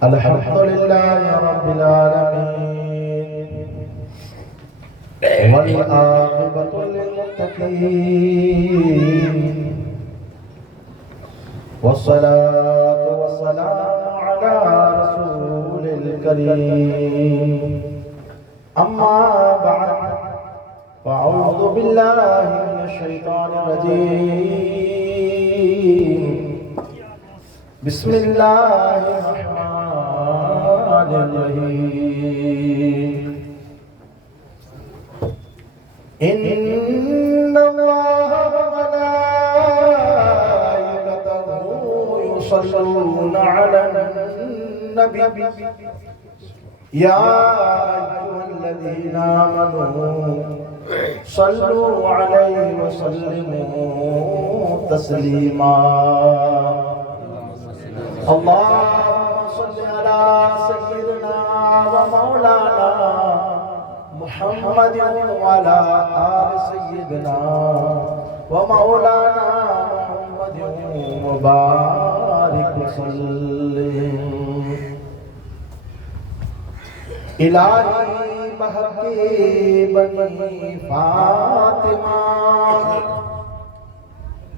الحمدللہ رب العالمین والعاقبۃ للمتقین والصلاة والسلام على رسول الكريم اما بعد فاعوذ باللہ من الشیطان الرجیم بسم اللہ الرحمن الرحیم ان اللہ وملائکتہ یصلون علی النبی یا ایھا الذین آمنوا صلوا علیہ وسلموا تسلیما اللهم صل على سيدنا ومولانا محمد وعلى آل سيدنا ومولانا محمد وبارك وسلم الہی محبی بنی فاطمہ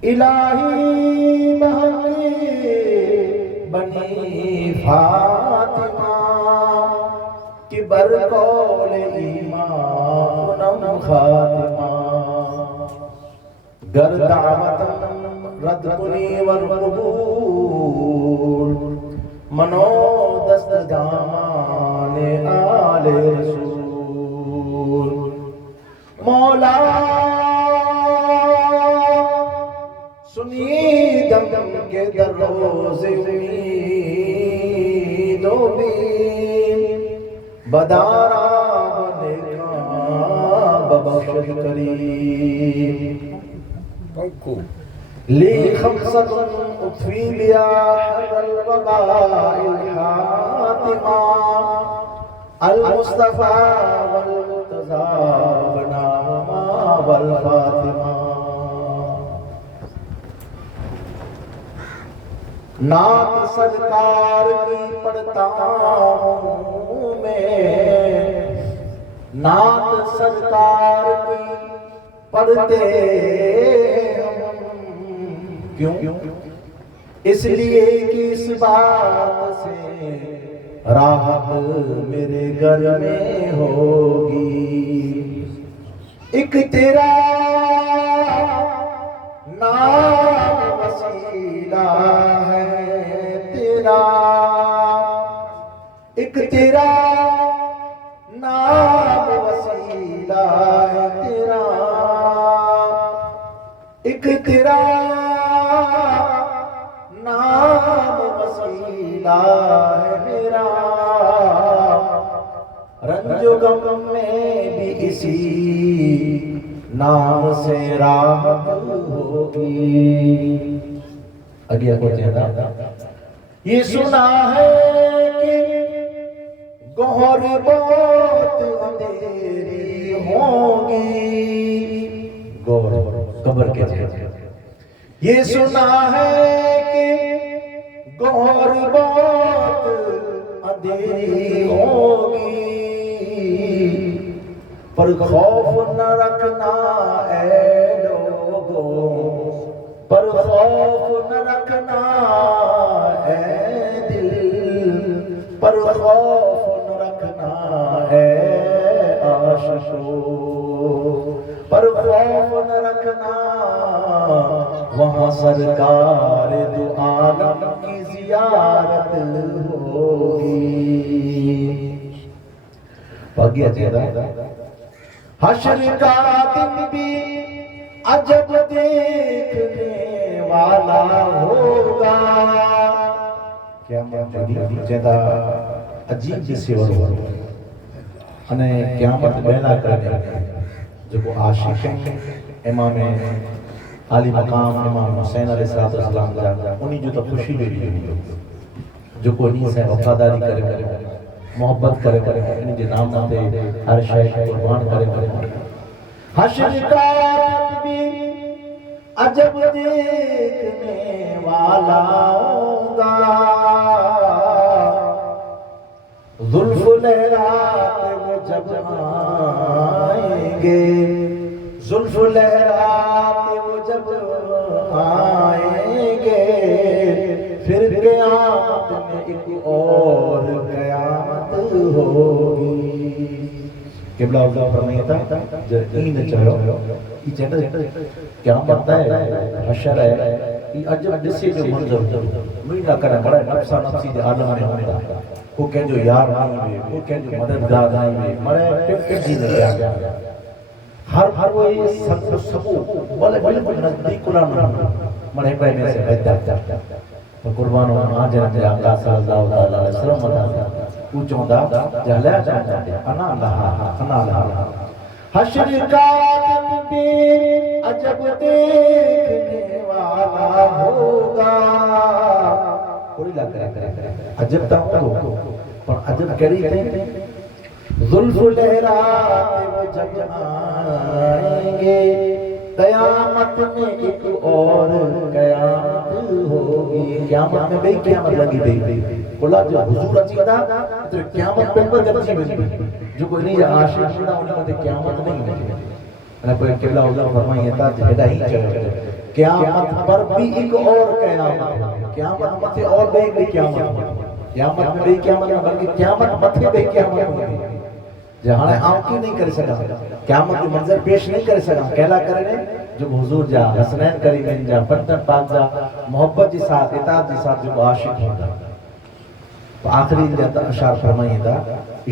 الہی محبی بنی فاطمہ کی برکول ایمان خاتمہ گر دعوتم رد کنی والقبول منو دست دامان آل رسول مولا سنی دم کے در روز امید و بیم بدارا بنکا ببخشش کریم لی خمسة اطفی بیا حر الوباء الحاتمہ المصطفى والمرتضى بناهما والفاطمہ نعت سرکار کی پڑھتا ہوں میں نعت سرکار کی پڑھتے ہم کیوں اس لیے کہ اس بات سے راحت میرے گھر میں ہوگی ایک تیرا نام وسیلہ ہے تیرا ایک تیرا نام وسیلہ ہے تیرا ایک تیرا نام وسیلہ ہے میرا رنج و غم میں بھی اسی نام سے راحت ہوگی اگیا کو چاہتا یہ سنا ہے کہ گوہر بہت اندھیری ہوگی گوہر قبر کے چاہتا یہ سنا ہے کہ گوہر بہت اندھیری ہوگی پر خوف نہ رکھنا اے لوگوں پر خوف نہ رکھنا اے دل پر خوف نہ رکھنا اے عاشقوں پر خوف نہ رکھنا وہاں سرکار دو عالم کی زیارت ہوگی بھگیا چیدہ حشر کا دن بھی عجب دیکھنے والا ہوگا کیا چیدہ عجیب جیسی ورور انہیں قیامت بینا کرنے جو کو عاشق ہیں امام علی مقام امام حسین علیہ السلام جا انہی جو تو خوشی لے لی جو کو انہی سے وفاداری کرے محبت کرے انہی جو نام ناتے ہر شے قربان کرے حشر کا دن بھی عجب دیکھنے والا ہوگا، زلف لہراتے وہ جب آئیں گے، زلف لہراتے وہ جب آئیں گے، پھر قیامت میں ایک اور قیامت ہوگی۔ قبلہ اللہ فرمائیتا این چاہو یہ چہتا کیا بنتا ہے حشر ہے یہ عجب جسے جو منظر میرا کرنا بڑا نفسا نفسی دے عالم میں ہوتا وہ کہیں جو یار نہیں ہوئے وہ کہیں جو مددگار نہیں ہوئے مرے ٹپ ٹپ جی لگے آگیا ہر وہ یہ سبو بلے بلے نزدیک قرآن مرے پہ میں سے بیدہ قربان ہوں آج رہتے آقا صلی اللہ علیہ وسلم پوچھوں دا جہلیا چاہتا ہے انا اللہ حشر کا دن بھی عجب دیکھنے والا ہوگا، کوئی لا کرے عجب تا ہوگا پر عجب کری تھے زلف لہراتے وہ جب آئیں گے، قیامت میں ایک اور قیامت ہوگی۔ قیامت میں بھئی قیامت لگی دی بولا جو حضور اچھتا تو قیامت پر گرچی میں جو کوئی نہیں عاشق ہوتا انہیں مجھے قیامت نہیں ملے۔ میں کوئی قبلہ اللہ فرمائیے تھا جہدہ ہی چاہے قیامت پر بھی ایک اور قیامت، قیامت متھے اور بے ایک قیامت، قیامت میں بے قیامت میں بلکہ قیامت متھے بے قیامت ہوگی۔ جہاں آنکھی نہیں کر سکا قیامت کی منظر پیش نہیں کر سکا کہلا کرنے جو حضور جا حسنین کریمین جا فتن پاک جا محبت جی ساتھ اطاعت جی ساتھ جو عاشق ہوگا تو آخری جاتا اشار فرمائیے تھا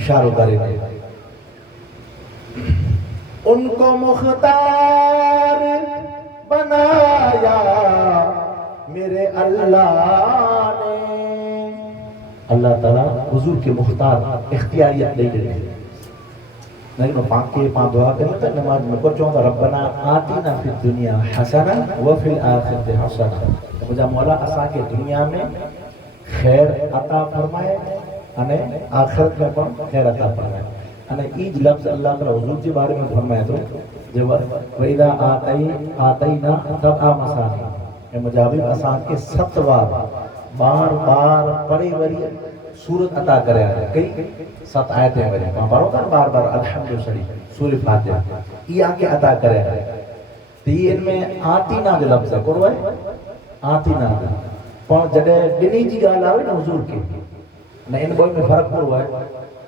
اشاروں کرے گا ان کو مختار بنایا میرے اللہ نے، اللہ تعالیٰ حضور کے مختار اختیاریت لے لے لیکن پاک کے پاک دعا کرنے تک نماز میں کر چاہوں گا ربنا آتینا فی الدنیا حسنا وفی الآخرت حسنا، مجھے مولا اسا کے دنیا میں خیر عطا فرمائے انہیں آخرت میں پر خیر عطا فرمائے انہیں ایج لفظ اللہ تعالیٰ حضور کے بارے میں فرمائے تو جو وَإِذَا آتَيْنَا سَبْعَ مَثَانِيَ مجابب اسا کے 7 بار پڑھی وری سورت عطا کرے ہیں کئی 7 آیتیں وری وہاں پڑھو تھا بار الحمد شریف سورہ فاتحہ یہ آگے عطا کرے ہیں تو یہ ان میں آتینا جو لفظ ہے کرو ہے آتینا پر جڑے ڈنی جی گال آوے نا حضور کی نہ ان بوئی میں فرق کرو ہے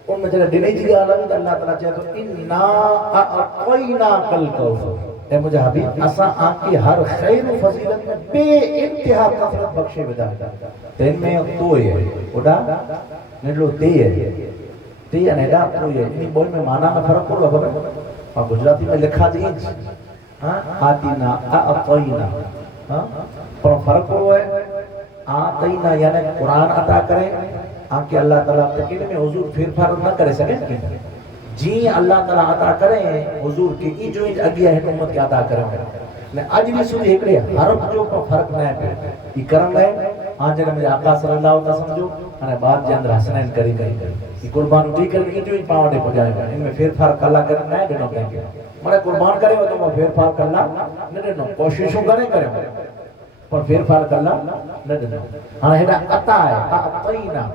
ان میں جڑے ڈنی جی گال آوے تو اللہ تعالیٰ چاہتا ہے اِنَّا أَعْطَيْنَا كَالْكَوْثَرَ اے مجھے حبیب اسا آنکھ کی ہر خیر و فضیلت میں بے انتہا کثرت بخشے بدا تین میں تو ہے اڑا نڈلو تی ہے نیڈا تو ہے انہی بوئی میں معنی میں فرق کرو ہے اور گجراتی میں لکھا دیج آتینا اعطینا پر فرق کرو ہے آتینا یعنی قرآن عطا کرے آنکہ اللہ تعالیٰ تکیل میں حضور پھر فرق نہ کرے سکیں جی اللہ تعالیٰ عطا کریں حضور کی ای جو اگیا حکومت کے عطا کریں میں آج بھی سوچے ایکڑے حرف جو پر فرق نہ ہے یہ کرم ہے آج جگہ مجھے آقا صلی اللہ علیہ وسلم سمجھو انہیں بات جے اندر حسنین کری یہ قربان اٹھی کر ای جو پاوڑے کو جائے گا ان میں پھر فرق اللہ کریں نہ دنوں کہیں گے مجھے قربان کرے ہو تو وہ پھر فرق اللہ نہ دنوں کوششوں کریں پر پھر فرق اللہ نہ دنوں ہاں ہیڈا عطا ہے اعطینا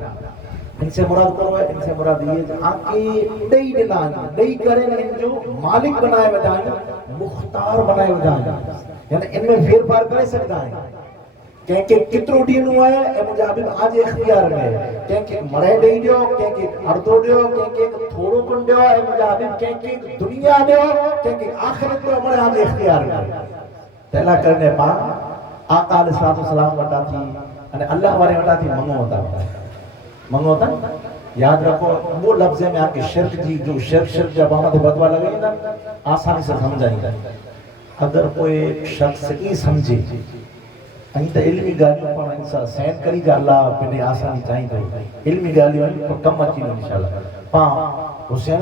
ان سے مراد کرو ہے ان سے مراد یہ آنکھی ڈئی دلائیں ڈئی کریں ان جو مالک بنائے وجائیں مختار بنائے وجائیں یعنی ان میں پھر پار کرے سکتا ہے کہ کترو ڈین ہوا ہے اے مجابب آج اختیار میں کہ مرے ڈئی دیو کہ اردو دیو کہ تھوڑو کن دیو اے مجابب کہ دنیا دیو کہ آخرت دیو مرے آج اختیار میں پہلا کرنے پا آقا علیہ السلام وٹا تھی اللہ والے وٹا تھی منگو ہوتا یاد رکھو وہ لفظ میں آپ کی شرک جی جو شرک جب آمد بدوا لگئی نا آسانی سے سمجھائیں گا اگر کوئی شخص ہی سمجھے અહીં તો ઇલ્મી ગાડીઓ પણ ઇન્સાન સેન કરી જા અલ્લાહ પેને આસાની ચાહી તો ઇલ્મી ગાડીઓ પણ કમ અચી ઇન્શાલ્લાહ પા હુસૈન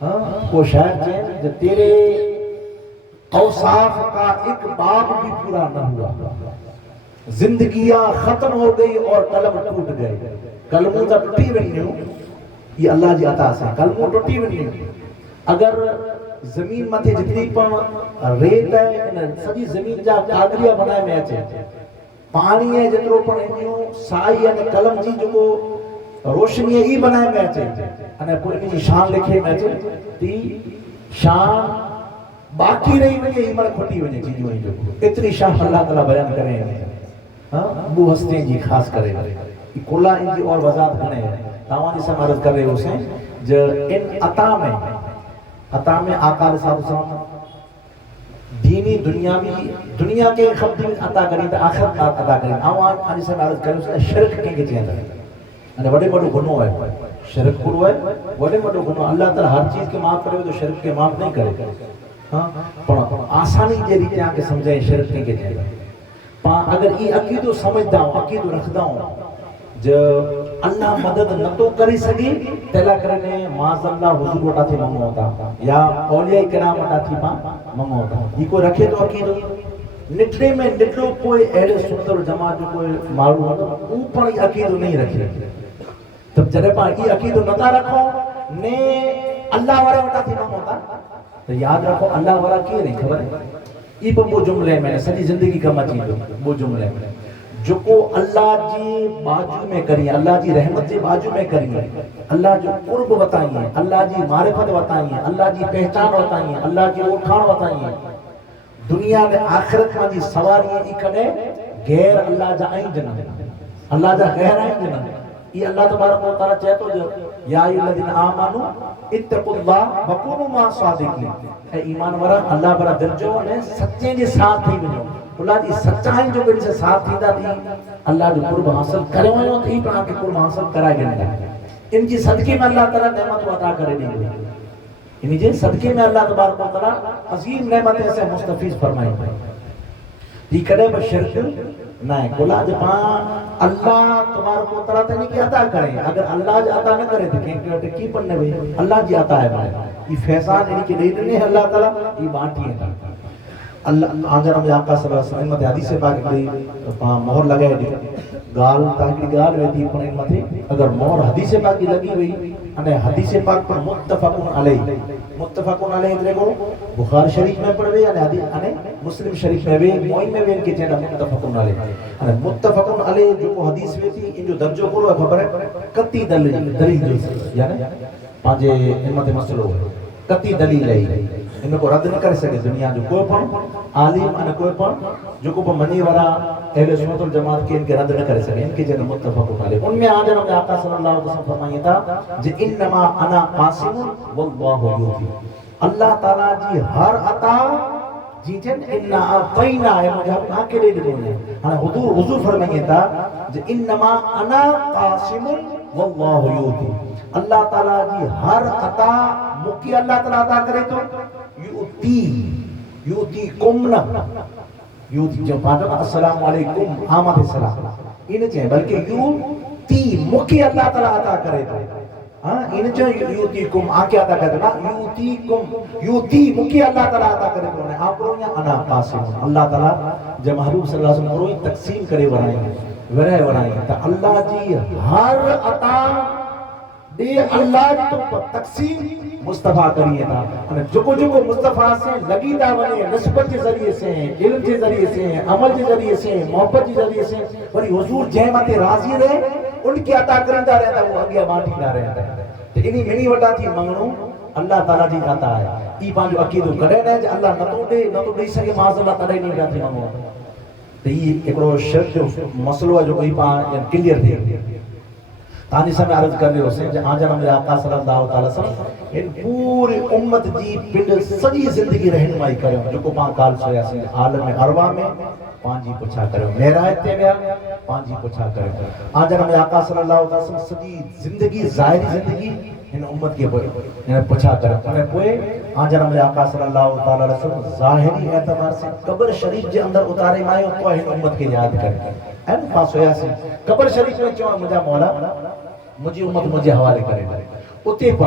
وہ شاعر چین جو تیرے اوصاف کا ایک باب بھی پورا نہ ہوا، زندگیاں ختم ہو گئی اور قلم ٹوٹ گئے. قلموں تا ٹوٹی ونیوں، یہ اللہ جی عطا سے قلموں ٹوٹی ونیوں. اگر زمین متھے جتنی پن ریت ہے سجی زمین جا قادریہ بنائے میں اچے، پانی ہے جترو پن انیوں سائی ہے قلم جی جو کو روشنی ہے ای بنائے میں اچے، انہیں کوئی انہی شان لکھے میں اچے تی شان باقی رہی وجہ ہی مر کھٹی وجہ چیزوں ہی جو اتنی شان اللہ تعالیٰ بیان کریں ہیں. ابو ہستیں جی خاص کرے یہ کلا ان کی اور وضاحت کرنے ہیں. تاوانی سے عرض کر رہے ہو سے جو ان عطا میں آقا علیہ السلام دینی دنیاوی دنیا کے خبدی عطا کریں تو آخرت عطا کریں. آوان آنی سے عرض کرے ہو سے شرک کہیں کے چیزیں ہیں بڑے بڑے گنوں ہے، شرک کرو ہے بڑے بڑے گنوں. اللہ تعالیٰ ہر چیز کے معاف کرے تو شرک کے معاف نہیں کرے. آسانی جے ریتے آنکہ سمجھیں شرک کہیں کے چیزیں. اگر یہ عقیدو سمجھتا ہوں عقیدو رکھتا ہوں جو اللہ مدد نہ تو کری سگی تیلا کرنے معاذ اللہ حضور وٹا تھی منگو ہوتا یا اولیاء کرام وٹا تھی منگو ہوتا. یہ کوئی رکھے تو عقیدو نٹھے میں نٹھو کوئی اہل سنت و جماعت جو کوئی معلوم ہوتا اوپر یہ عقیدو نہیں رکھے. تب جڑے پا یہ عقیدو نتا رکھو نے اللہ وارا وٹا تھی منگو ہوتا تو یاد رکھو اللہ وارا کیے نہیں خبر ہے. یہ پر وہ جملے میں نے سجی زندگی کا مچی دو وہ جملے میں جو کو اللہ جی باجو میں کریں اللہ جی رحمت جی باجو میں کریں اللہ جو قرب بتائیں اللہ جی معرفت بتائیں اللہ جی پہچان بتائیں اللہ جی اوٹھان بتائیں دنیا میں آخرت میں جی سواریاں اکڑے غیر اللہ جا آئیں جنہ اللہ جا غیر آئیں جنہ. یہ اللہ تبارک و تعالیٰ چاہتو جو یا الذین آمنو اتقوا اللہ وکونوا مع الصادقین. اے ایمان ورا اللہ برا درجو نے سچے جے ساتھ تھی ونجو اللہ جی سچائیں جو ان سے ساتھ تھیندا تھی اللہ جو قرب حاصل کرے وñو تھی پا کے قرب حاصل کرائے گندا. ان کی صدقے میں اللہ تعالیٰ نعمت عطا کرے دی ان جے صدقے میں اللہ تبارک و تعالیٰ عظیم نعمتیں سے مستفیض فرمائی. یہ کدے بھی شرک نہ ہے کلا جپا اللہ تبارک و تعالیٰ تنی کی عطا کریں اگر اللہ جی عطا نہ کرے تو کہیں کی پڑھنے ہوئے اللہ جی عطا ہے بھائی. یہ فیضان انہی کے دیدنے اللہ تعالیٰ یہ بانٹی ہے اللہ آنجر ہم آقا صلی اللہ علیہ وسلم متے حدیث پاک دی مہر لگائے دی گال تاکہ گال ویتی پر ان متے اگر مہر حدیث پاک کی لگی ہوئی انہیں حدیث پاک پر متفقن علیہ اترے کو بخار شریف میں پڑھ ہوئے انہیں مسلم شریف میں بھی موئن میں بھی ان کے چینہ متفقن علیہ متفقن علیہ جو کو حدیث ویتی ان جو درجو کرو ہے خبر ہے کتی دلیل جو یعنی پانچے امت مسئلو کتی دلیل ہے ان کو رد نہ کر سکے دنیا جو کوئی پڑھ عالم ان کوئی پڑھ جو کو منی ورا اہل سنت الجماعت کے ان کے رد نہ کر سکے ان کے جنہ متفق علیہ. ان میں آج ہم آقا صلی اللہ علیہ وسلم فرمائیے تھا جی انما انا قاسم واللہ یوتی. اللہ تعالیٰ جی ہر عطا جی جن انا اعطینا ہے مجھے ہم آکے لے دوں ہیں حضور فرمائیے تھا جی انما انا قاسم واللہ یوتی. اللہ تعالیٰ جی ہر عطا مکی اللہ تعالیٰ عطا کرے تو یوتی کمنا یوتی جو پاتا السلام علیکم آمد السلام انہیں چاہیں بلکہ یوتی مکی اللہ تعالیٰ عطا کرے تو انہیں چاہیں یوتی کم آکے عطا کرے تو یوتی مکی اللہ تعالیٰ عطا کرے تو انہیں آپ رویا انا قاسم اللہ تعالیٰ جب محبوب صلی اللہ علیہ وسلم روئی تقسیم کرے ورائیں تا اللہ جی ہر عطا دے اللہ جی تو تقسیم مصطفیٰ کریے تھا جو کو مصطفیٰ سے لگی دا بنے نسبت کے ذریعے سے ہیں علم کے ذریعے سے ہیں عمل کے ذریعے سے ہیں محبت کے ذریعے سے ہیں ولی حضور جہمت راضی رہے ان کی عطا کرندہ رہتا وہ اگیا بانٹی نہ رہتا ہے. تو انہی منی وٹا تھی منگنوں اللہ تعالیٰ جی عطا ہے. ای پانچو عقیدو کڑے نہ ہے اللہ نہ تو دے سکے معاذ اللہ تڑے نہیں وٹا تھی منگنوں. تو یہ ایکڑو شرط جو مسئلہ جو کوئی پان کلیئر تھی تانی سے میں عرض کر رہے ہو سے جہاں جنہاں میرے آقا صلی اللہ علیہ وسلم ان پوری امت جی پنڈ سجی زندگی رہنمائی کرے جو کو پان کال سویا سے عالم ارواح میں پانچی پچھا کرے میرا تے گیا پانچی پچھا کرے آج جنہاں میرے آقا صلی اللہ علیہ وسلم سجی زندگی ظاہری زندگی ان امت کے پچھا کرے انہیں پوئے آج جنہاں میرے آقا صلی اللہ علیہ وسلم ظاہری اعتبار سے قبر شریف جے اندر اتارے مائے تو ان امت کے یاد کرے ہے نا پاس ہویا سے قبر شریف میں چاہاں مجھا مولا مجھے امت مجھے حوالے کرے اتے پا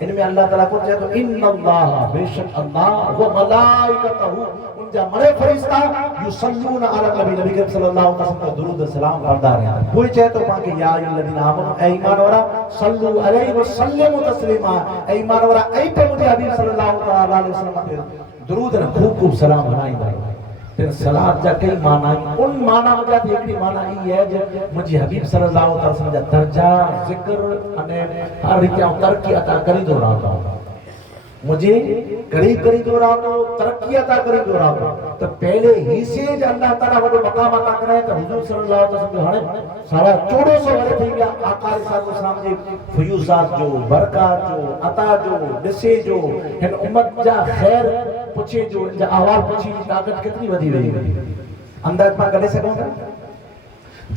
ان میں اللہ تعالیٰ کو چاہے تو ان اللہ بے شک اللہ و ملائکتہ ان جا مرے فرشتہ یصلون علی النبی نبی کریم صلی اللہ علیہ وسلم کو درود و سلام پڑھتا رہے ہیں. کوئی چاہے تو کہ یا ایھا الذین آمنوا اے ایمان والا صلو علیہ وسلموا تسلیما اے ایمان والا اے پہ مجھے حبیب صلی اللہ علیہ وسلم پہ درود نہ خوب خوب سلام بنائی دے. پھر صلاۃ جا کئی معنی ان معنی میں جاتی ایکڑی معنی یہ ہے جو مجھے حبیب صلی اللہ علیہ وسلم جا درجہ ذکر انے ہر ریتیاں ترقی عطا کری دو رہا ہوں مجھے قریب کری دو رہا ہوں ترقی عطا کری دو رہا ہوں. تو پہلے ہی سے جو اللہ تعالیٰ وہ مقام عطا کرے تو حضور صلی اللہ علیہ وسلم جو ہنے سارا 1400 ورے تھی گیا آقا علیہ السلام جی فیوزات جو برکات جو عطا جو ڈسے جو ہن امت جا خیر پوچھے جو جا احوال پوچھی طاقت کتنی ودی وئی انداز پا کڈے سگھوں تھا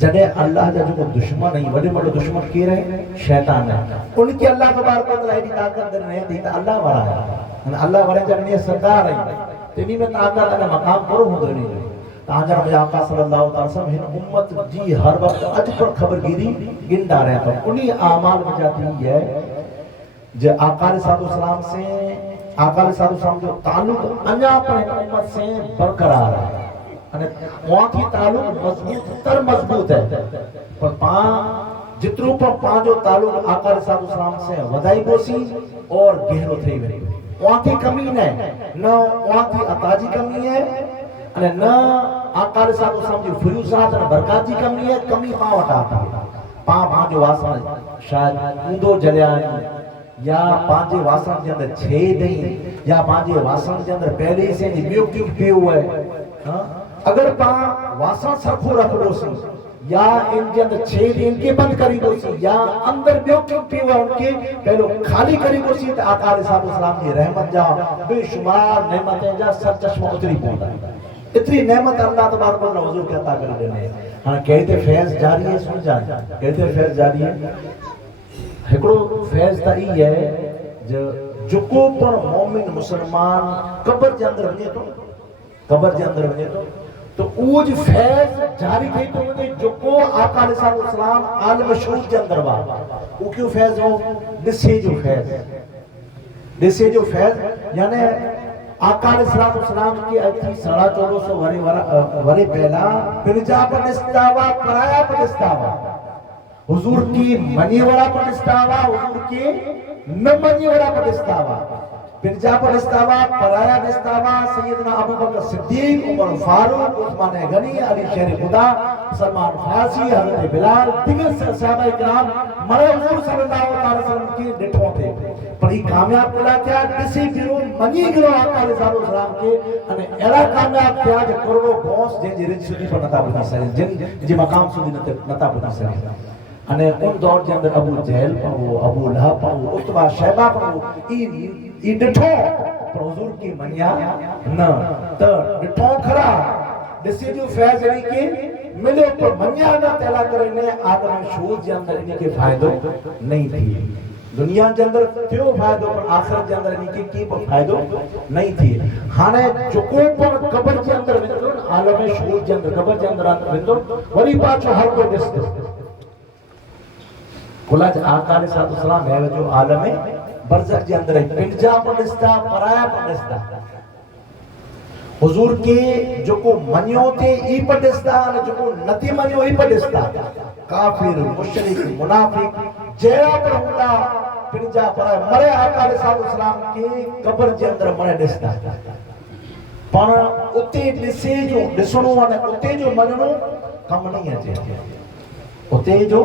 جڈے اللہ جا جو دشمن نہیں وڈے وڈے دشمن کی رہے شیطان ہے ان کی اللہ تبارک و تعالی دی طاقت نہیں دی تا اللہ ورا ہے اللہ ورے جب نے سردار ہے تنی میں طاقت کا مقام پر ہو نہیں تاجر مجھے آقا صلی اللہ علیہ وسلم ہن امت جی ہر وقت اج پر خبر گیری گندا رہے تو انہی اعمال میں جاتی ہے جو آقا علیہ السلام سے آقا علیہ السلام جو تعلق انجا پر امت سے برقرار ہے وہاں کی تعلق مضبوط تر مضبوط ہے پر جترو پر پانچو تعلق آقا علیہ السلام سے ودائی بوسی اور گہرو تھی وئی وہاں کی کمی نہیں نہ وہاں کی عطا جی کمی ہے نہ آقا علیہ السلام کی فیوزات اور برکات جی کمی ہے کمی پاں وٹا تھا پاں جو واسن شاید اندو جلیا یا پانچے واسن کے اندر چھے دیں یا پانچے واسن کے اندر پہلے سے بیو کیوں پیو ہے اگر پاں واسن سرکھو رکھ دو سی یا ان کے اندر چھے دن کے بند کری دو سی یا اندر بیو کیوں پیو ہے ان کے پہلو خالی کری دو سی تو آقا علیہ السلام کی رحمت جا بے شمار نعمتیں جا سر چشمہ اتری پہنتا ہے اتنی نعمت اللہ تبارک و تعالی حضور کے عطا کر دینے ہاں کہتے فیض جاری ہے سن جان کہتے فیض جاری ہے ہکڑو فیض تا ای ہے جو کو پر مومن مسلمان قبر کے اندر بنے تو قبر کے اندر بنے تو اوج فیض جاری تھی تو انہیں جو کو آقا علیہ السلام عالم شہود کے اندر با وہ کیوں فیض ہو دسے جو فیض دسے جو فیض یعنی آقا علیہ السلام کی ایتھی 1450 ورے پہلا پرجا پر استاوا پرایا پر استاوا حضور کی منی ورا پر استاوا حضور کی نہ منی ورا پر استاوا پرجا پر استاوا پرایا استاوا سیدنا ابو بکر صدیق عمر فاروق عثمان غنی علی شیر خدا سلمان فارسی حضرت بلال دیگر صحابہ کرام مرے حضور صلی اللہ علیہ وسلم کی ڈٹھوں تھے پر یہ کامیاب کلا کیا کسی گرو منی گرو آقا علیہ السلام کے انہیں ایڑا کامیاب کیا جو کروڑوں گونس جن جی رج سودی پر نتا بنا سکے جن جی مقام سودی نتا بنا سکے انہیں ان دور کے اندر ابو جہل پاو ابو لہب پاو اتبا شیبہ پاو ای ڈٹھوں پر حضور کی منیا نہ تو ڈٹھوں کھرا جسی جو فیض یعنی کہ ملے پر منیا نہ تیلا کرنے آدم شہود کے اندر انہیں کے فائدوں نہیں تھی دنیا کے اندر تھیو فائدوں پر آخرت کے اندر انہیں کی فائدوں نہیں تھی ہانے چکو پر قبر کے اندر بندر عالم شہود کے اندر قبر کے اندر بندر وری پاچو ہر کو دست کلا آقا علیہ السلام ہے جو عالم برزخ کے اندر ہے پنجا پر دستا پرایا پر دستا حضور کے جو کو منیوں تھے ای پر دستا جو کو نتی منیوں ای پر دستا کافر مشرک منافق جیرا پر ہوتا پنجا پرایا مرے آقا علیہ السلام کے قبر کے اندر مرے دستا پر اتے دسے جو دسنوں اتے جو مننوں کم نہیں ہے اتے جو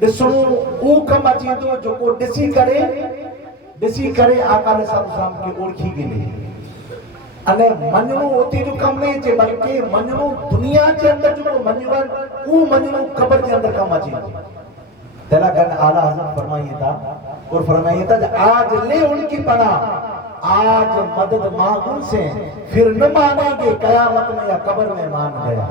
دسنوں او کم اچھی تو جو کو ڈسی کرے آقا علیہ السلام کی اوڑکھی گلے انہیں مننوں ہوتی جو کم نہیں چھے بلکہ مننوں دنیا کے اندر جو مننوں او مننوں قبر کے اندر کم اچھی تیلا کرنے اعلیٰ حضرت فرمائیے تھا اور فرمائیے تھا آج لے ان کی پناہ آج مدد مانگ سے پھر نہ مانیں گے قیامت میں یا قبر میں مان گیا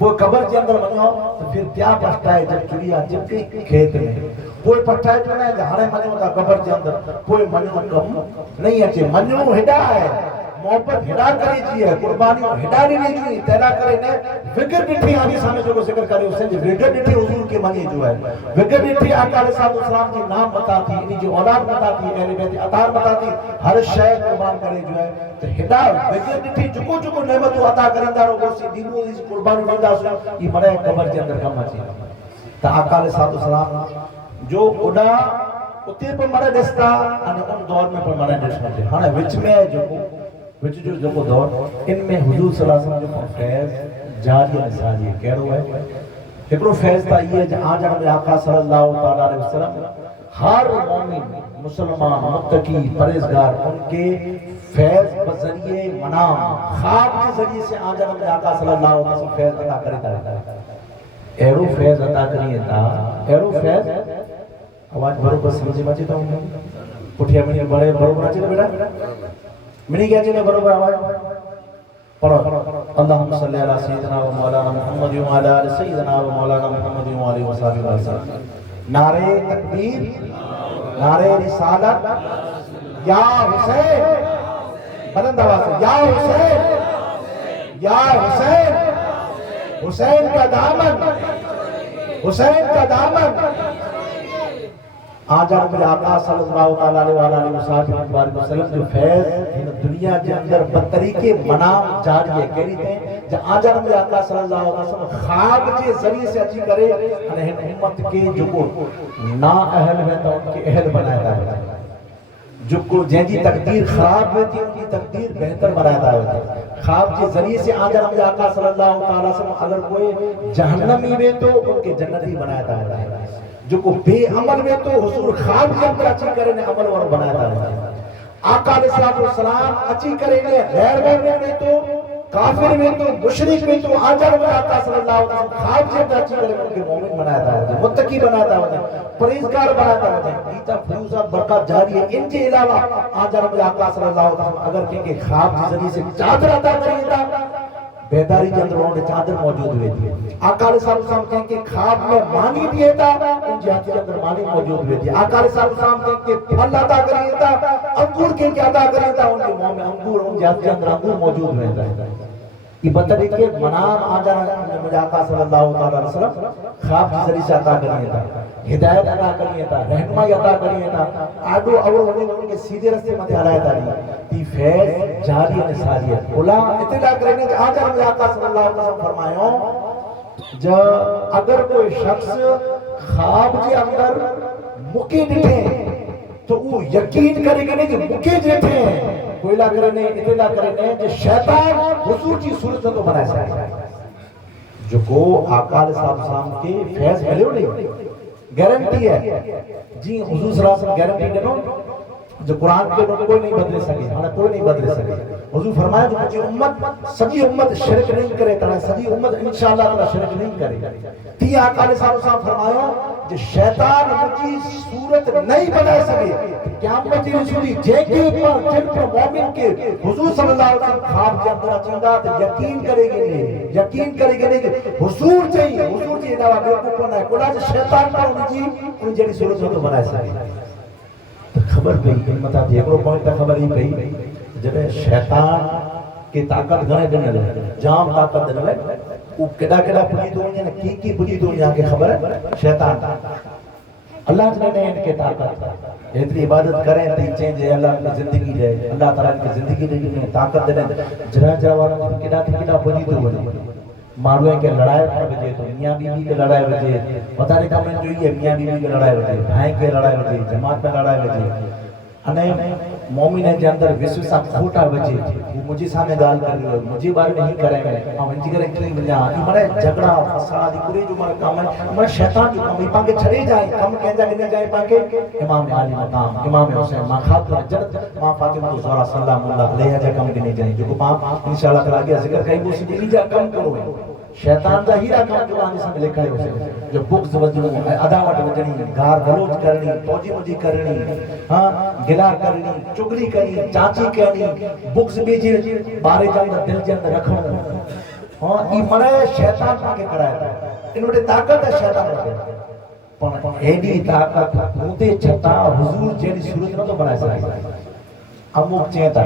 وہ قبر کے اندر منو تو پھر کیا پڑھتا ہے جب چڑیا جب کے کھیت میں کوئی پڑھتا ہے جو نہیں جہاں منو تا قبر کے اندر کوئی منو کم نہیں ہے منو ہدا ہے محبت ہڈا کری جی ہے قربانی ہڈا نہیں جی تیرا کرے نے وگر ڈٹھی آنی سامنے جو کو ذکر کرے اس سے وگر ڈٹھی حضور کے مانی جو ہے وگر ڈٹھی آقا علیہ السلام کی نام بتا تھی انہی جو اولاد بتا تھی اہل بیت اطہار بتا تھی ہر شے قربان کرے جو ہے تو ہڈا وگر ڈٹھی جکو جکو نعمت عطا کرندا رو سی دینو اس قربانی ڈیندا سو یہ مرے قبر کے اندر کم اچي تا آقا علیہ السلام جو اڈا اتے پر مرے دستا ان ان دور میں پر مرے دستا ہاں وچ میں جو دور ان میں حضور صلی اللہ علیہ وسلم جو فیض جاری نساجی کہڑو ہے ایکڑو فیض تا یہ ہے آج ہم آقا صلی اللہ علیہ وسلم ہر مومن مسلمان متقی پرہیزگار ان کے فیض بذریعے منام خواب کے ذریعے سے آج ہم آقا صلی اللہ علیہ وسلم فیض عطا کرتا ہے ایرو فیض عطا کریے تا ایرو فیض آواز برابر سمجھے مچتا ہوں پٹھیا منی بڑے برابر آچے بیٹا منی کیا چلے برابر آواز پڑھو اللہم صلی اللہ سیدنا و مولانا محمد و علی سیدنا و مولانا محمد و علی وسلم نعرہ تکبیر نعرہ رسالت یا حسین بلند آواز سے یا حسین یا حسین حسین کا دامن حسین کا دامن آج آپ آقا صلی اللہ علیہ وسلم جو فیض دنیا کے اندر بطریقے منام جاری ہے کہہ رہی تھے جب آج آپ آقا صلی اللہ علیہ وسلم خواب کے ذریعے سے اچھی کرے انہیں امت کے جو کو نا اہل ہے تو ان کے اہل بنایا ہے جو کو جن کی تقدیر خراب ہوئی تھی ان کی تقدیر بہتر بنایا ہے خواب کے ذریعے سے آج آپ آقا صلی اللہ علیہ وسلم اگر کوئی جہنمی میں تو ان کے جنتی بنایا ہے جو کو بے عمل میں تو حضور خواب کے اندر اچھی کرے نے عمل اور بنایا ہے آقا علیہ السلام اچھی کرے نے غیر مومن میں تو کافر میں تو مشرک میں تو آجر میں آقا صلی اللہ علیہ وسلم خواب کے اندر اچھی کرے ان کے مومن بنایا ہے متقی بنایا ہے پرہیزگار بنایا ہے ایتا فیوزات برکات جاری ہے ان کے علاوہ آجر میں آقا صلی اللہ علیہ وسلم اگر کہیں کہ خواب کے ذریعے سے چادر عطا کریے تھا بیداری کے اندر انہوں نے چادر موجود ہوئے تھی آقا علیہ السلام کہیں کہ خواب میں مانی دیئے تھا ان جہاں کے اندر مانی موجود ہوئے تھی آقا علیہ السلام کہیں کہ پھل عطا کریے تھا انگور کہیں کہ عطا کریے تھا ان کے منہ میں انگور ان جہاں کے اندر انگور موجود ہوئے تھا یہ بطری کے منام آجا مجھے آقا صلی اللہ علیہ وسلم خواب کی ذریعے سے عطا کریے تھا ہدایت عطا کریے تھا رہنمائی عطا کریے تھا آڈو اور ان کے سیدھے رستے مت ہلایا تھا تی فیض جاری نثاری ہے بولا اطلاع کرنے کہ آج ہم آقا صلی اللہ علیہ وسلم فرمائیوں جب اگر کوئی شخص خواب کے اندر مکے ڈٹھیں تو وہ یقین کرے گا نہیں کہ مکے جیٹھے ہیں کوئی لا کرنے اطلاع کرنے کہ شیطان حضور کی صورت تو بنائے سکتا ہے جو کو آقا علیہ السلام کے فیض ملے ہو نہیں گارنٹی ہے جی حضور صلی اللہ علیہ وسلم گارنٹی دینا جو قرآن کے لوگ کوئی نہیں بدلے سکے ہمیں کوئی نہیں بدلے سکے حضور فرمایا جو مجھے امت سجی امت شرک نہیں کرے طرح سجی امت انشاءاللہ اللہ شرک نہیں کرے تی آقا علیہ السلام فرمایا جو شیطان مجھے صورت نہیں بنا سکے قیامت کی رسولی جے کے پر جن پر مومن کے حضور صلی اللہ علیہ وسلم خواب کے اندر چندہ تو یقین کرے گے نہیں یقین کرے گے نہیں کہ حضور چاہیے علاوہ بے اوپر ہے کولا جو شیطان پر ان جڑی صورت تو بنا سکے خبر پئی ہمت آتی ہے پوائنٹ تا خبر ہی پئی جب شیطان کی طاقت گھنے دن لے جام طاقت دن لے وہ کڑا پجی دو نا کی پجی دو یہاں کی خبر ہے شیطان اللہ نے ان کے طاقت اتنی عبادت کریں تو چینج ہے اللہ کی زندگی ہے اللہ تعالیٰ کی زندگی میں طاقت دیں جرا جرا والا کڑا پجی دو بنے مارویں کے لڑائی پر بجے تو میاں بیوی کے لڑائی بجے پتہ نہیں کامن جو یہ میاں بیوی کے لڑائی بجے بھائیں کے لڑائی بجے جماعت میں لڑائی بجے انہیں مومن کے اندر وسوسہ کھوٹا بجے وہ مجھے سامنے گال کر رہے مجھے بارے نہیں کریں گے ہم انجی کریں کیوں بنیا یہ مرے جھگڑا فساد پورے جو مرے کام ہے مرے شیطان جو کام پاکے چھڑے جائیں کم کہیں جا گنے جائیں پاکے امام علی مقام امام حسین ماں خاتون جنت ماں فاطمہ زہرا سلام اللہ علیہ جا کم گنے جائیں جو کام انشاءاللہ تعالیٰ کے ذکر کہیں وہ سیدھی جا کم کرو شیطان دا ہیرا کام جو آنے سامنے لکھا ہے اسے جو بغض وجنو عداوت وجنی گار گلوچ کرنی توجی مجی کرنی گلا کرنی چگلی کرنی چاچی کرنی بغض بیجی بارے جاندہ دل جاندہ رکھو یہ مرے شیطان پاکے کرایا تھا انہوں نے طاقت ہے شیطان رکھے پن ایڈی طاقت ہوتے چھتا حضور جیڑی صورت میں تو بنائے سکتا ہے اموک چیتا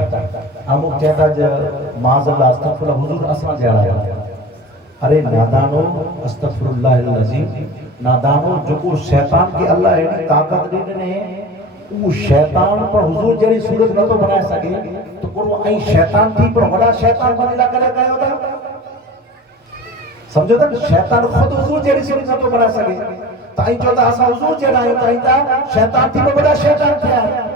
معاذ اللہ استغفر اللہ حضور اساں جڑا ہے ارے نادانو استغفر اللہ العظیم نادانو جو شیطان کی اللہ ایڈی طاقت ڈنے وہ شیطان پر حضور جڑی صورت نہ تو بنا سکے تو کو ای شیطان تھی پر بڑا شیطان بنلا کرے گئے ہوتا سمجھو تا شیطان خود حضور جڑی صورت نہ تو بنا سکے تائیں جو تا اسا حضور جڑا ہے تائیں تا شیطان تھی پر بڑا شیطان تھیا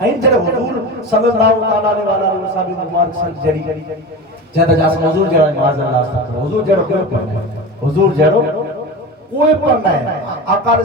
અહીં જયારે હુજૂર સલ્લલ્લાહુ અલૈહિ મુબારક સલ્લલ્લાહુ જડી જયારે જાસ હુજૂર જરા નમાઝ અલ્લાહ અસ્તગફિર હુજૂર જરો કોઈ પણ હુજૂર જરો કોઈ પણ નહીં આકા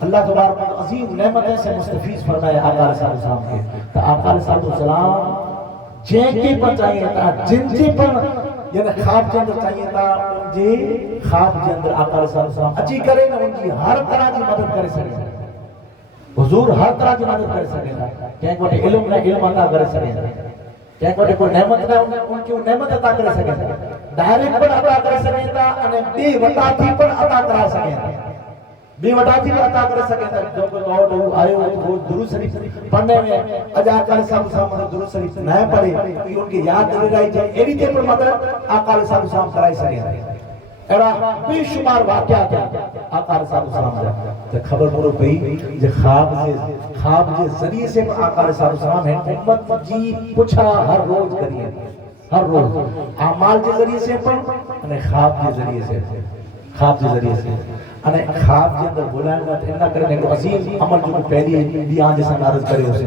اللہ تبارک و عظیم نعمتیں سے مستفیض فرمائے آقا علیہ السلام کے تو آقا علیہ السلام جن کے پر چاہیے تھا جن کے پر یعنی خواب کے اندر چاہیے تھا جی خواب کے اندر آقا علیہ السلام اچھی کرے نا ان کی ہر طرح کی مدد کرے سکے حضور ہر طرح کی مدد کرے سکے کہیں کوئی علم نہ علم عطا کرے سکے کہیں کوئی نعمت نہ ان کی نعمت عطا کرے سکے ڈائریکٹ پر عطا کرے سکے تھا اور بے وطا تھی پر عطا کرا سکے بے وٹاتی پر عطا کر سکے تھا جو کوئی اور آئے ہو تو درود شریف پڑھنے میں اجا آقا علیہ السلام درود شریف نہ پڑھے کہ ان کی یاد دل رہی جائے ایڈی دے پر مدد آقا علیہ السلام کرائی سکے ایڑا بے شمار واقعات آقا علیہ السلام تو خبر پورو پئی جو خواب کے ذریعے سے آقا علیہ السلام ہے امت جی پوچھا ہر روز کریے ہر روز اعمال کے ذریعے سے پڑھ خواب کے ذریعے سے અને ખાબ જે અંદર બોલાયા એના કરીને એક અઝીમ અમલ જો પહેલી બી આજ સે નારજ કરે ઉસે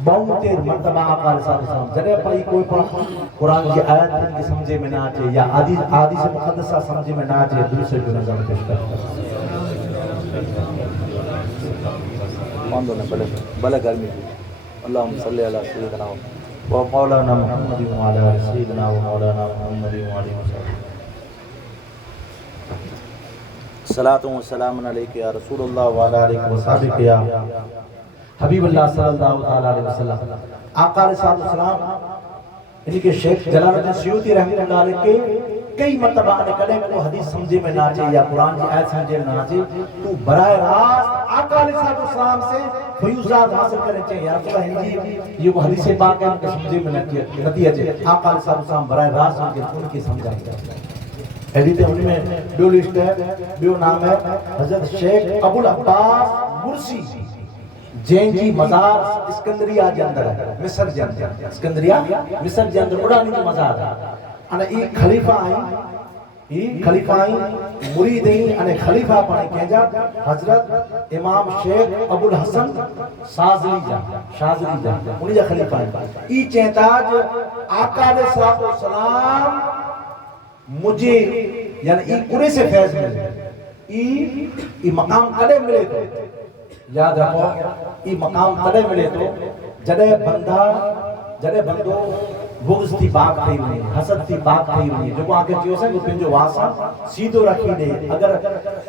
72 مرتبہ آقا علیہ السلام جڑے پڑھی کوئی قرآن کی آیت ان کی سمجھے میں نہ آچے یا حدیث مقدسہ سمجھے میں نہ آچے دوسرے کو نظر پیش کرتا بلے گرمی اللہم صلی اللہ سیدنا و مولانا محمد و علی سیدنا و مولانا محمد و علی وسلم صلاۃ و سلام علیک یا رسول اللہ و علی آلہ و صحبہ یا حبیب اللہ صلی اللہ علیہ وسلم آقا علیہ السلام یعنی کہ شیخ جلال الدین سیوطی رحمۃ اللہ علیہ کے کئی مرتبہ نے کلے کو حدیث سمجھے میں نہ آچے یا قرآن کی آیت سمجھے میں نہ آچے تو براہ راست آقا علیہ السلام سے فیوزات حاصل کرنے چاہیے یا رسول اللہ یہ وہ حدیث پاک ہے ان کے سمجھے میں نہ آچے آقا علیہ السلام براہ راست ان کی سمجھائیں گے ایڈیتے ان میں بیو لسٹ ہے بیو نام ہے حضرت شیخ ابو العباس مرسی جین جی مزار اسکندریہ کے اندر ہے مصر کے اندر اسکندریہ مصر کے اندر اڑانی جو مزار ہے انا ای خلیفہ آئیں مرید ہیں انا خلیفہ پانے کہنجا حضرت امام شیخ ابو الحسن شاذلی جا انہی جا خلیفہ ہیں ای چہتاج آقا علیہ السلام مجھے یعنی ای قرے سے فیض ملے ای مقام کلے ملے تو یاد رکھو ای مقام تڑے ملے تو جڑے بندو بغض تھی باق تھی ہوئی حسد تھی باق تھی ہوئی جو کو آکے چیو سے پنجو واسا سیدھو رکھی دے اگر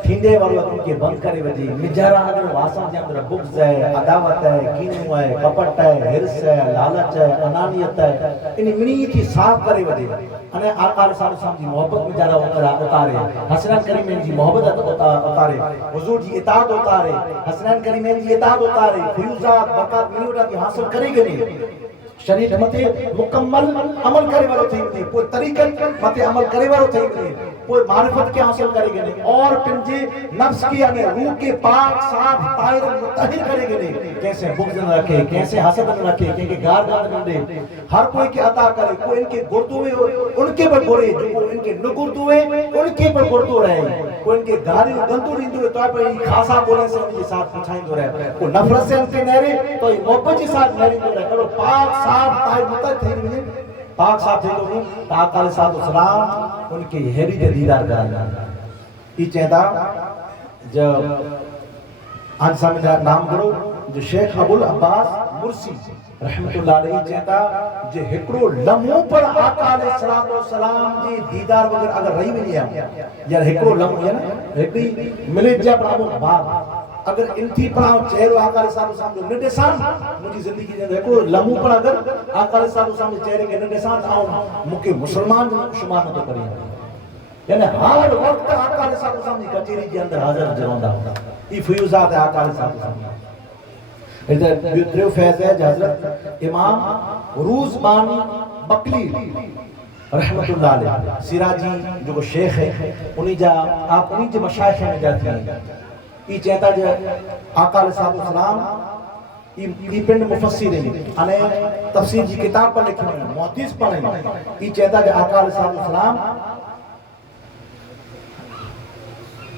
تھیندے والو ان کے بند کرے وجی مجھرہ اگر واسا جے اندر بغض ہے عداوت ہے کینو ہے کپٹ ہے حرص ہے لالچ ہے انانیت ہے انہی منی تھی صاف کرے وجی انہیں آقا علیہ السلام کی محبت میں جارہ اتارے حسنین کریمین جی محبت اتارے حضور جی اطاعت اتارے حسنین کریمین جی اطاعت اتارے فیوزات برکات ملیوٹا کی حاصل کرے گئے شریعت متے مکمل عمل کرے والو تھے ہوئے کوئی طریقہ متے عمل کرے والو تھے ہوئے کوئی معرفت کے حاصل کرے گئے اور پنجے نفس کی یعنی روح کے پاک صاف طاہر متحر کرے گئے کیسے بغض نہ رکھے کیسے حسد نہ رکھے کیسے گار گار نہ دے ہر کوئی کے عطا کرے کوئی ان کے گردوے ہو ان کے پر گورے جو ان کے نگردوے ان کے پر گردو رہے کوئی ان کے گاری گندو ریندو ہے تو آپ یہ خاصا بولے سے ان کے ساتھ پچھائیں دو رہے کوئی نفرت سے ان کے نہرے تو یہ محبت کے ساتھ نہرے دو رہے کرو پاک صاحب طاہر متحر تھے ہوئے پاک صاحب تھے تو آقا علیہ السلام ان کی ہیری دے دیدار کرانا یہ چہتا جب آنسا میں نام کرو جو شیخ ابو العباس مرسی رحمت اللہ علیہ چہتا جو ہکڑو لمحوں پر آقا علیہ السلام جی دیدار وغیرہ اگر رہی بھی نہیں ہے یا ہکڑو لمحوں ہے نا ہکڑی ملے جا پرابو باب اگر انتی پڑھاؤ چہرو آقا علیہ السلام جو نڈسان مجھے زندگی جاندے ہکڑو لمحوں پر اگر آقا علیہ السلام جو چہرے کے نڈسان آؤں مکہ مسلمان شمار نہ تو کریں یعنی ہر وقت آقا علیہ السلام کی کچھری کے اندر حاضر جروندا یہ فیوزات ہے آقا علیہ السلام ادھر بیتریو فیض ہے حضرت امام روز بانی بکلی رحمت اللہ علیہ سراجی جو شیخ ہے انہی جا آپ انہی جا مشایخ میں جاتی ہیں یہ چہتا جو آقا علیہ السلام یہ پنڈ مفسر ہیں انہیں تفسیر جی کتاب پر لکھنے ہیں محدث پر ہیں یہ چہتا جو آقا علیہ السلام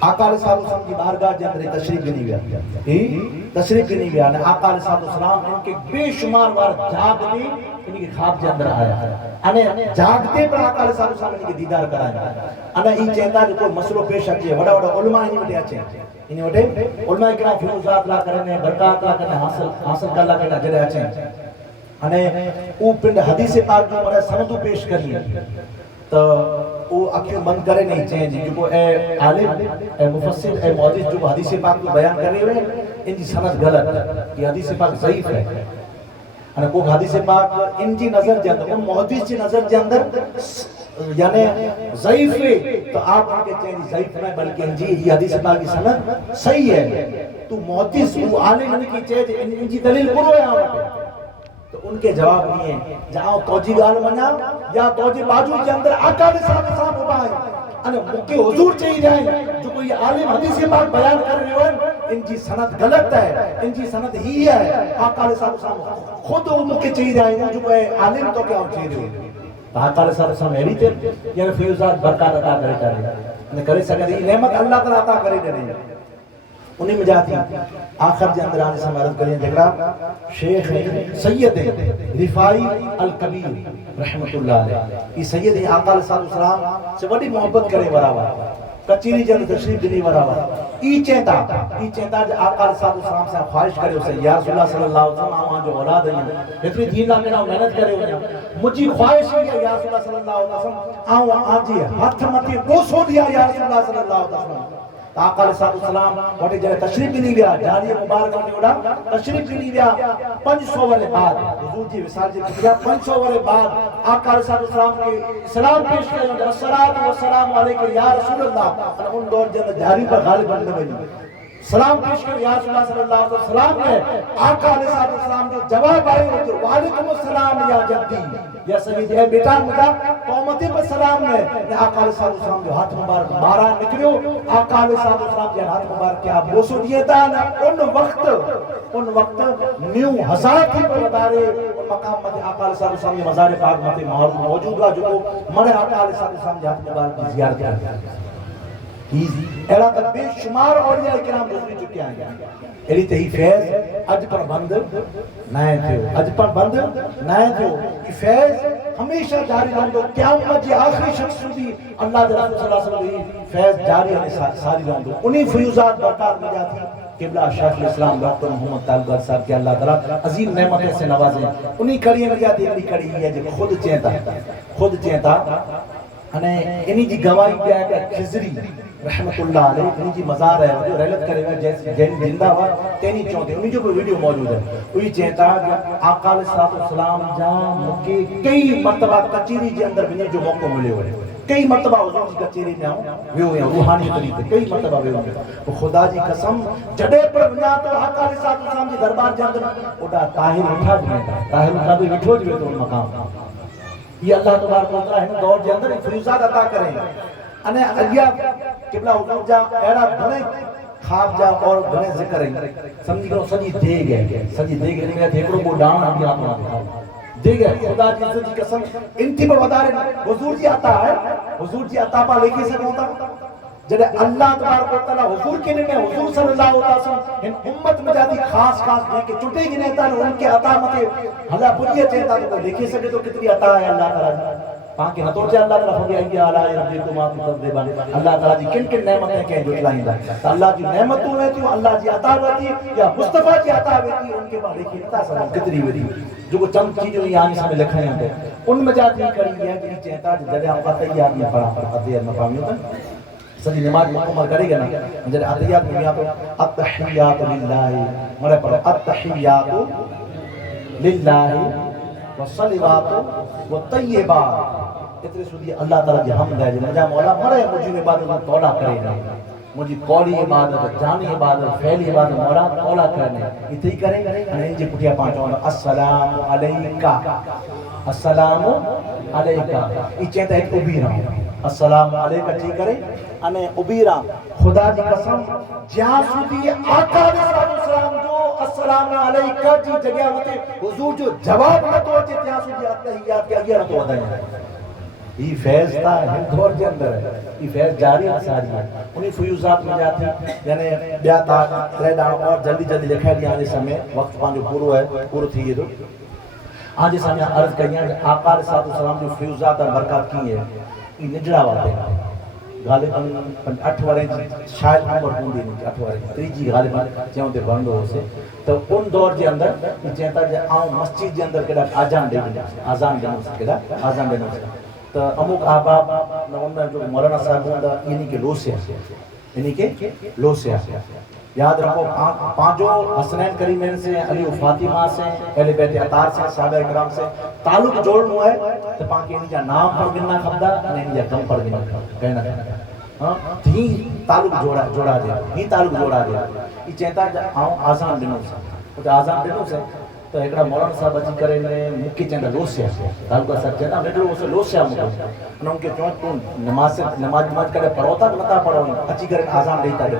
آقا علیہ السلام کی بارگاہ کے اندر تشریف بھی نہیں گیا تشریف بھی نہیں گیا آقا علیہ السلام ان کے بے شمار بار جاگتے ان کے خواب کے اندر آیا جاگتے پر آقا علیہ السلام ان کے دیدار کرائیں یہ چہتا جو کوئی مسئلہ پیش آتی ہے وڑا علماء انہی وٹے اچھے انہی وٹے علماء کرام فیوزات لا کرنے برکات لا کرنے حاصل کر لا کرنے جڑے اچھے وہ پنڈ حدیث پاک جو مرے سندو پیش کرنی تو وہ اکیوں بند کرے نہیں چاہیں جی جو اے عالم اے مفسر اے محدث جو حدیث پاک کو بیان کرے ہوئے ان کی سند غلط یہ حدیث پاک ضعیف ہے کو حدیث پاک ان کی نظر کے اندر ان محدث کی نظر کے اندر یعنی ضعیف ہے تو آپ ان کے چاہیں ضعیف نہ بلکہ ان جی یہ حدیث پاک کی سند صحیح ہے تو محدث وہ عالم ان کی چاہیں ان کی دلیل کرو ہے آپ تو ان کے جواب نہیں ہیں جہاں توجی گال منیا یا توجی باجو کے اندر آقا علیہ السلام اٹھائیں مکہ حضور چاہیے جائیں جو کوئی عالم حدیث پاک بیان کر رہے ہوئے ان کی سند غلط ہے ان کی سند ہی ہے آقا علیہ السلام خود وہ مکہ چاہیے جائیں جو کوئی عالم تو کیا چاہیے ہوئے آقا علیہ السلام ایڈی تھے یعنی فیوزات برکات عطا کرے کرے سکتے یہ نعمت اللہ تعالیٰ عطا کرے دے رہے انہیں میں جاتی آخر جے اندر آنے سے عرض کریں جگرا شیخ سید رفائی الکبیر رحمت اللہ علیہ، یہ سید آقا علیہ السلام سے بڑی محبت کرے وراوا کچیری جن تشریف دنی وراوا ای چیتا جو آقا علیہ السلام سے خواہش کرے اسے یا رسول اللہ صلی اللہ علیہ وسلم آمان جو اولاد ہیں اتنی دین لا میرا محنت کرے ہوئے مجھے خواہش ہے یا رسول اللہ صلی اللہ علیہ وسلم آؤں آجی ہاتھ متی بوسو دیا یا رسول اللہ صلی اللہ علیہ وسلم آقا علیہ السلام وٹے جڑے تشریف دنی ویا جاری مبارک وٹے وڑا تشریف دنی ویا 500 ورے بعد حضور جی وصال جی کیا 500 ورے بعد آقا علیہ السلام کے اسلام پیش کرے الصلوۃ والسلام علیک یا رسول اللہ ان دور جن جاری پر غالب بن گئے سلام پیش کرے یا رسول اللہ صلی اللہ علیہ وسلم ہے آقا علیہ السلام جو جواب آئے جو وعلیکم السلام یا جدی یا سبید اے بیٹا مجھا قومتی پر سلام ہے آقا علیہ السلام جو ہاتھ مبارک بارا نکلیو آقا علیہ السلام جو ہاتھ مبارک کیا بوسو دیے تھا ان وقت نیو ہزار کی پر ودارے مقام مجھے آقا علیہ السلام جو مزار پاک مجھے موجود رہا جو مرے آقا علیہ السلام جو ہاتھ مبارک کی زیارت کیا ایڑا تک بے شمار اولیاء کرام گزری چکے ہیں ایلی تہی فیض اج پر بند نائیں تھے اج پر بند نائیں تھے یہ فیض ہمیشہ جاری رہن دو قیامت جی آخری شخص بھی اللہ دے رسول صلی اللہ علیہ وسلم یہ فیض جاری رہنے ساری رہن دو انہی فیوزات برکات میں جاتی قبلہ شیخ الاسلام ڈاکٹر محمد طالب صاحب کے اللہ تعالیٰ عظیم نعمتیں سے نوازیں انہی کڑی میں جاتی انہی کڑی ہے جو خود چینتا انہی جی گواہی پہ ہے کہ خزری رحمت اللہ علیہ انہی جی مزار ہے جو رحلت کرے ہوئے جن زندہ ہوا تینی چونتے انہی جو کوئی ویڈیو موجود ہے وہی چہتا ہے آقا علیہ السلام جہاں مکے کئی مرتبہ کچیری جے اندر بنے جو موقع ملے ہوئے کئی مرتبہ حضور جی کچیری میں آؤں ویو ہیں روحانی طریقے کئی مرتبہ ویو ہیں خدا جی قسم جڑے پر بنا تو آقا علیہ السلام جی دربار جے اندر اٹھا طاہر اٹھا بھی وٹھو جو تو مقام یہ اللہ تبارک و تعالی ہن دور جے اندر فیوزات عطا کریں انے علیہ قبلہ حضور جا ایڑا بھنے خواب جا اور بھنے ذکر ہیں سمجھی کرو سجی دے گئے نہیں گئے تھیکڑوں کو ڈانا بھی آپ نے دے گئے خدا جی سے جی قسم انتی پر ودارے حضور جی عطا ہے حضور جی عطا پا لے کے سکتا ہوتا جڑے اللہ تبارک و تعالی حضور کے لیے حضور صلی اللہ علیہ وسلم ان امت میں جاتی خاص دیں کہ چٹے گی نہیں تھا ان کے عطا متے حلا بلیے چاہتا تو لے کے سکے تو کتنی عطا ہے اللہ تعالی پاکی نہ تو چاہے اللہ تعالیٰ فرمائے ائی علی ربکم تذبان اللہ تعالیٰ جی کن نعمتیں کہیں جو چلائیں دا اللہ جی نعمتوں میں تو اللہ جی عطا ہوتی یا مصطفیٰ جی عطا ہوتی ان کے بعد دیکھیے عطا سب کتنی ہوئی جو کو چند چیزیں یہاں سے لکھیں ہیں ان میں جاتی کری ہے کہ چہتا جڑے آپ تیار میں پڑھا پر ادیار مقامی ہوتا سجی نماز مکمل کرے گا نا جڑے ادیات میں تو التحیات للہ مرے پر التحیات للہ والصلوات والطیبات اتنے سودی اللہ تعالیٰ جی حمد ہے مجھا مولا مرے مجھے عبادت کو تولا کرے گا مجھے قولی عبادت جانی عبادت فعلی عبادت مولا تولا کرنے اتنی کریں انہیں جی پٹھیا پانچوں السلام علیکہ السلام علیکہ یہ چہتا ہے ایک ابیرہ السلام علیکہ چی کریں انہیں ابیرہ خدا جی قسم جہاں سودی آقا علیہ السلام جو السلام علیکہ جی جگہ ہوتے حضور جو جواب نہ تو اچھے جہاں سودی اتحیات کے اگیا نہ تو ودائیں یہ فیض تھا ہند دور کے اندر ہے یہ فیض جاری ہے ساری ہے انہی فیوزات میں جاتی یعنی بیا تا تریڈا اور جلدی لکھا دیا آنے سمیں وقت پانچو پورو ہے پورو تھی یہ تو آنے سمیں عرض کہیں کہ آقا علیہ السلام جو فیوزات اور برکات کی ہے یہ نجڑا واتے ہیں غالباً 8 وارے شاید عمر ہوندی نہیں 8 وارے تیجی غالباً جہاں دے بندو ہو سے تو ان دور جے اندر یہ چہتا ہے آؤں مسجد جے اندر کڑا آجان دینا کڑا آزان دینا تو اموک احباب نہ جو مولانا صاحب ہوندا انہی کے لو سے یاد رکھو پانچوں حسنین کریمین سے علی و فاطمہ سے اہل بیت اطہار سے صحابہ کرام سے تعلق جوڑنو ہے تو پاکی انہی جا نام پر گننا خبدا انہی جا کم پر گننا کہنا تھی تعلق جوڑا دیا یہ چہتا ہے آؤں آزان دنوں سے کچھ آزان دنوں سے تو ایکڑا مولانا صاحب اچھی کرے نے مکی چندہ لوسیا تعلقہ صاحب چندہ میڈرو اسے لوسیا مکو انہوں ان کے چونت تو نماز کرے پڑھوتا نتا پڑھو اچھی کرے آزان دیتا دے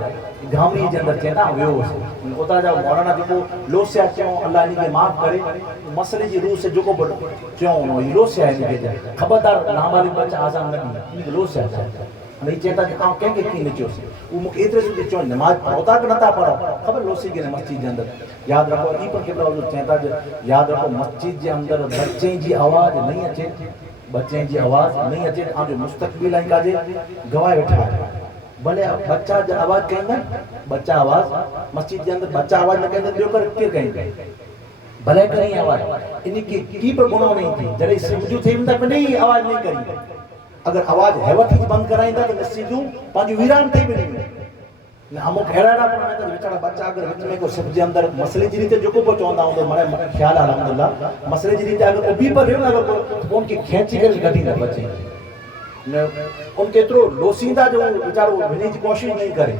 گھامری جے اندر چندہ ویو اسے اترا جاؤ مولانا جو کو لوسیا چوں اللہ انہی کے معاف کرے مسئلے جی روح سے جو کو بڑھو چوں انہوں یہ لوسیا انہی کے جائے خبردار نامالی بچہ آزان نبی انہی کے لوسیا چاہتا نہیں چیتا کہ کہاں کہیں کی نہیں چوسے وہ مک اترے سوچے چون نماز پڑھوتا کہ نتا پڑھو خبر لوسی گئے مسجد کے اندر یاد رکھو ای پر قبلہ حضور چیتا جو یاد رکھو مسجد کے اندر بچیں جی آواز نہیں اچے بچیں جی آواز نہیں اچے آن جو مستقبل آئیں کاجے گواہ بیٹھا ہے بھلے بچہ جو آواز کہیں گا بچہ آواز مسجد کے اندر بچہ آواز نہ کہیں گا جو کر کیر کہیں گا بھلے کریں آواز انہی کی پر گناہ نہیں تھی جڑے سمجھو تھے ان تک میں نہیں آواز نہیں کری اگر آواز ہیوت ہی بند کرائیں دا تو مسجدوں پانچ ویران تھی بھی نہیں ہمو کہڑا پر میں تو بیچارہ بچہ اگر وچ میں کو سب جے اندر مسئلے جی ریتے جو کو پہنچوندا ہوں تو مڑے خیال الحمدللہ مسئلے جی ریتے اگر وہ بھی پر رہو اگر ان کی کھینچی کر گھٹی نہ بچے ان کے اترو لوسیندہ جو بیچارہ وہ بھیجنے کی کوشش نہیں کرے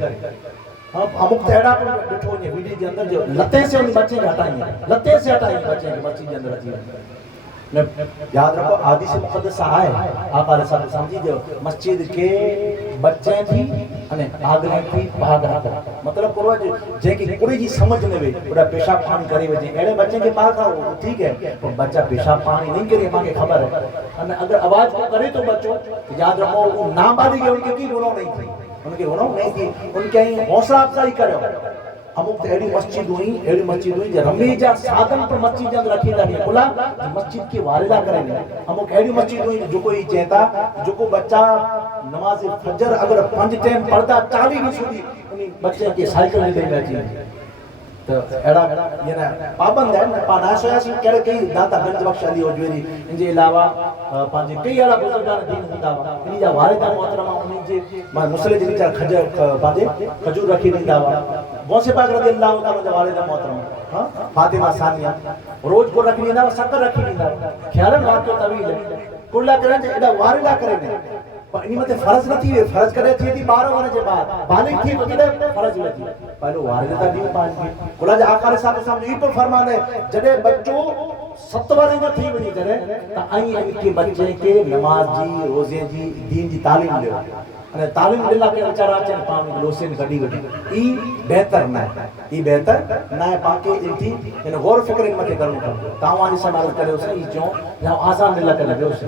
ہمک تہڑا پر ڈٹھو نے ویڈیو کے اندر جو لتے سے ان بچے ہٹائیں لتے سے ہٹائیں بچے کے مسجد کے اندر رکھی یاد رکھو حدیث مقدس آئے آقا علیہ السلام جی جو مسجد کے بچے تھی انہیں آگلیں تھی بھاگا کر مطلب کروا جو جے کی کوئی جی سمجھ نہ وے پورا پیشاب پانی کرے وجے ایڑے بچے کے پاس آؤ ٹھیک ہے پر بچہ پیشاب پانی نہیں کرے ماں کے خبر ہے اگر آواز کو کرے تو بچوں یاد رکھو وہ نام بادی گئے ان کے کی گناہ نہیں تھی ان کے گناہ نہیں تھی ان کے حوصلہ افزائی کرو ہمک ایڑی مسجد ہوئی جو رمی جا سادن پر مسجد جان رکھی دا نہیں بولا مسجد کی واردہ کریں گے ہمک ایڑی مسجد ہوئی جو کوئی چہتا جو کو بچہ نماز فجر اگر 5 ٹائم پڑھتا 40 بھی سودی انہی بچے کی سائیکل نہیں دے بیٹھی تو ایڑا یہ نا پابند ہے پانا سویا سی کہڑے کئی داتا گنج بخش علی اوجویری ان کے علاوہ پانچے کئی ایڑا بزرگان دین ہوندا انہی جا والدہ محترمہ انہی جے مسئلے جی وچار کھجور رکھی ڈیندا غوث پاک رضی اللہ عنہ جا والدہ محترمہ فاطمہ ثانیہ روز کو رکھی ڈیندا شکر رکھی ڈیندا خیالن واقعہ طویل ہے کلا کرن جے ایڑا والدہ کرے انہی متے فرض نہ تھی فرض کرے تھی 12 ورے کے بعد بالغ تھی تو جڑے فرض لگی پہلو والدہ دی پان کلا جا آقا صاحب صاحب یہ پر فرمان ہے جڑے بچوں 7 ورے جو تھی وڑی کرے تا ائی ان کے بچے کے نماز جی روزے جی دین جی تعلیم دے અને તાલીમ દિલા કે વિચારા છે પામી લોસેન ઘડી ઘડી ઈ બહેતર ના ઈ બહેતર ના પાકે ઇનથી એને ગૌર ફિકર મતે કરવું પડે તાવાની સમાલ કર્યો છે ઈ જો યા આઝાન દિલા કે લગ્યો છે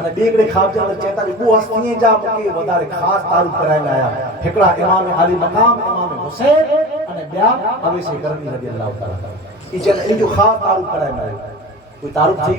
અને બેગડે ખાબ જે અંદર ચેતા બહુ હસ્તીએ જા મુકે વધારે ખાસ તારુફ કરાઈને આયા એકડા ઇમામ અલી મકામ ઇમામ હુસૈન અને બ્યા અવેસે કરમી રજી અલ્લાહ તાala ઈ જે ઈ જો ખાસ તારુફ કરાઈને આયા કોઈ તારુફ થઈ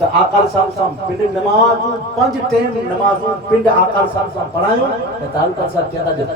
તો આકાલ સાહેબ પિંડ નમાજ 5 ટાઈમ નમાજ પિંડ આકાલ સાહેબ પઢાયો ને તારુફ સાહેબ કહેતા જે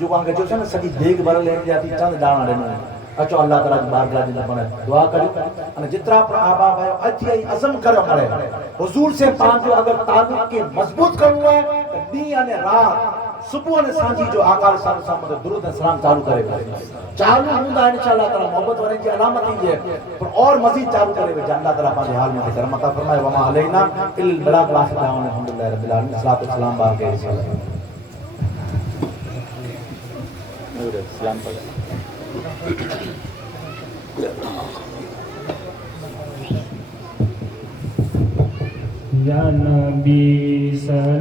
جو کہ جو ہے سجی دیگ بھر لے جاتی چند دانا ڈنو اچو اللہ تعالی کی بارگاہ دی لپن دعا کرو ان جترا پر آبا بھائی اچھی ای عزم کرو مرے حضور سے پانچو اگر تعلق کے مضبوط کرو ہے تو دی یعنی رات صبح نے سانجی جو آقا صلی اللہ علیہ وسلم درود و سلام چالو کرے چالو ہوندا انشاءاللہ تعالی محبت ورن کی علامت ہی ہے پر اور مزید چالو کرے وے اللہ تعالی پانے حال میں کرم عطا فرمائے وما علینا الا البلاغ واخر دعوانا الحمدللہ رب العالمین الصلوۃ والسلام بار کے سلام پڑھ یا نبی صلی